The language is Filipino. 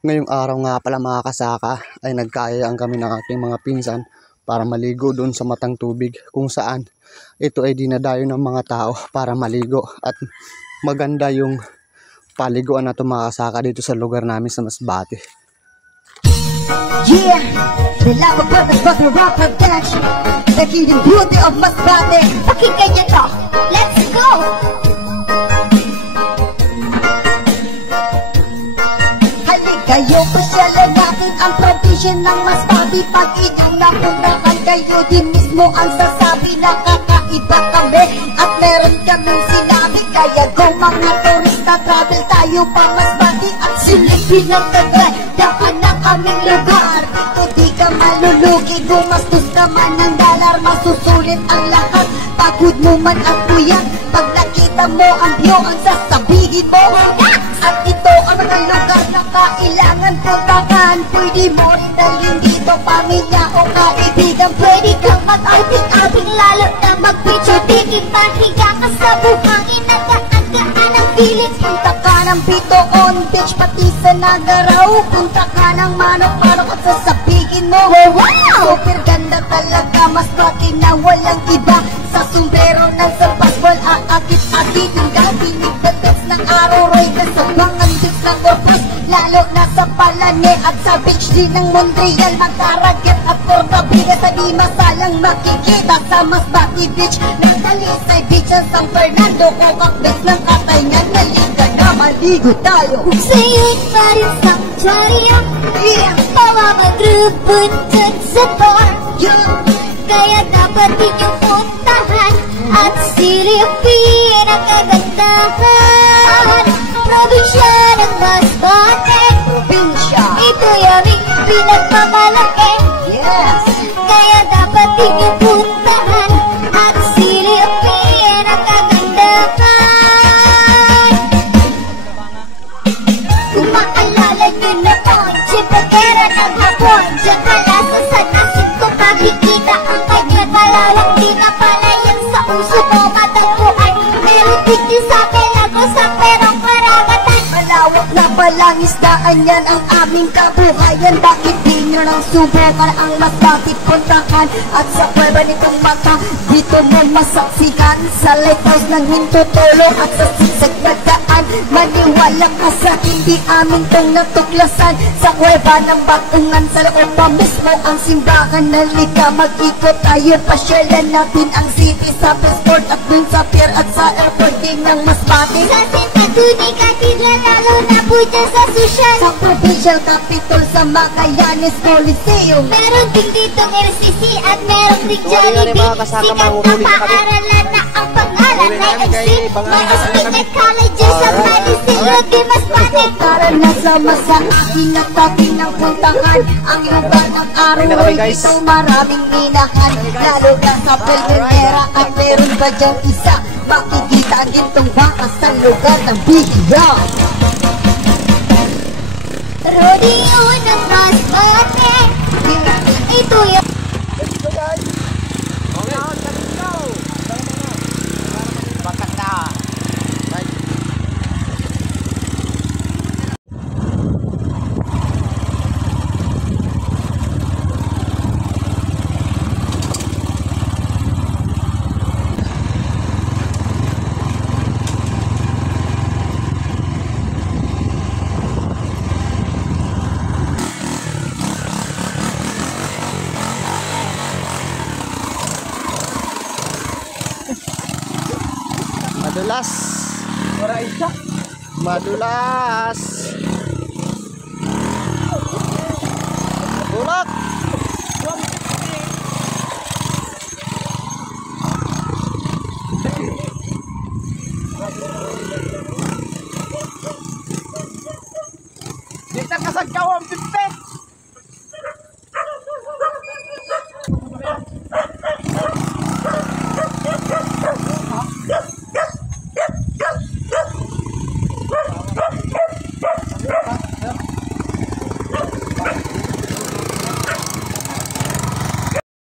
Ngayong araw nga pala mga kasaka ay nagkaayaan kami ng aking mga pinsan para maligo doon sa matang tubig kung saan ito ay dinadayo ng mga tao para maligo at maganda yung paliguan na ito mga kasaka dito sa lugar namin sa Masbate. Yeah, the love of brothers was my rap production. The hidden beauty of Masbate. Pakinggan niyo to, let's go! Kayo pasyalan natin ang tradisyon ng Masbate. Pag inyong napuntahan kayo, di mismo ang sasabi na kakaiba kami at meron kaming sinabi. Kaya kung mga turista travel tayo pa Masbate at silipin ng tagay, daan na kaming lugar. Dito di ka malulugi, gumastos ka man ng dolar, masusulit ang lahat. Pagod mo man at puyat, pag nakita mo ang view, ang sasabihin mo at ito ang mga lugar na kailangan puntahan. Pwede mo rin dalhin dito pamilya o kaibigan. Pwede kang mag-outing-outing, lalo na mag-picture taking. Mahiga ka sa buhangin, nagkaagaan ang feelings. Punta ka ng Bitoon Beach, pati sa Nagaraw. Punta ka ng Manok-Manok at sasabihin mo, wow! Super ganda talaga, Masbate na walang iba. Sa sombrero ng San Pascual, aakit-akit yung gabinig na text ng Aroray. Sa mga tips ng Corpus, lalo na sa Palane at sa beach din ng Montreal. Magkaragat at Portabiga, sa di masalang makikita sa Masbate Beach. Ng Talisay Beach at San Fernando, Kokakbes ng Katayngan. Naliga na maligo tayo. Sa'yo'y parin sanctuaryo, pawamagrupan dyan sa bar. Kaya dapat inyong puntahan at silipin ang kagandahan. Probinsya ng Masbate, Probinsya, ito yaming pinagmamalaki. yes! Kaya dapat inyong puntahan at silipin ang kagandahan. Kung maalala nyo noon, Chipagera ng hapon, dyan pala sa San Jacinto makikita ang kanya. Malalang di na pala yan sa uso mo matagpuan. Meron din yung sa Pelagos sa perong karagatan. Malawak na palang isdaan yan ang aming kabuhayan. Bakit di nyo nang subukan ang Masbate puntahan? At sa pweba nitong mata, dito mo masaksikan. Sa lighthouse ng Hintutolo at sa sigsag na daan, maniwala ka sa hindi amin tong natuklasan. Sa kuweba ng Batungan, sa loob pa mismo ang simbahan. Nalika mag-ikot tayo, pasyalan natin ang city sa passport at dun sa pier at sa airport din ng Masbate. Sa Santa Tuni Cathedral, lalo na po dyan sa Social. Sa provincial capital sa Magallanes Coliseum, Meron din ditong LCC at meron din Jollibee. Sikat na paaralan na ang pangalan na MC. May Estimate Colleges sa Coliseo di Masbate. tara na sama sa akin at ating ng puntahan. Ang lugar ng Aroray, dito maraming minahan. Lalo na sa Pelmenera at meron ba dyan isa? Makikita ang gintong baka sa lugar ng Bigla. Rodeo ng Masbate, ito yung Madulas. Madulas. Bulak. Di na kasagkaw ang pipet!